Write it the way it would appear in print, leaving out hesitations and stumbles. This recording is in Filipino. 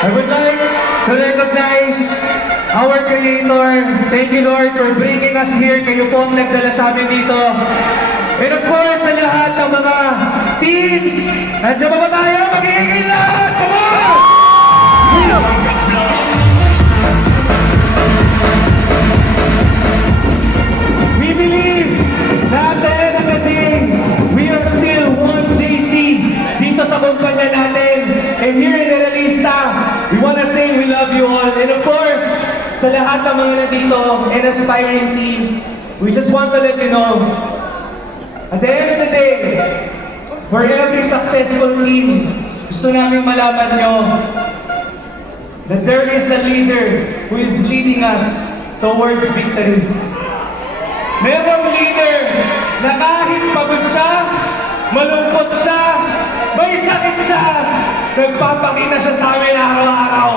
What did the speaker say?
I would like to recognize our Creator. Thank you, Lord, for bringing us here. Kayo po ang nagdala sa amin dito. And of course, sa lahat ng mga teams, nandiyan ba tayo? Mag-iingay lahat! Come on! We believe that at the end of the day, we are still one JC dito sa kumpanya natin. And here in Eranista, we want to say we love you all. And of course, sa lahat ng mga nandito and aspiring teams, we just want to let you know, at the end of the day, for every successful team, gusto namin malaman nyo that there is a leader who is leading us towards victory. Merong leader na kahit pagod siya, malungkot siya, may sakit siya, nagpapakita siya sa amin araw-araw.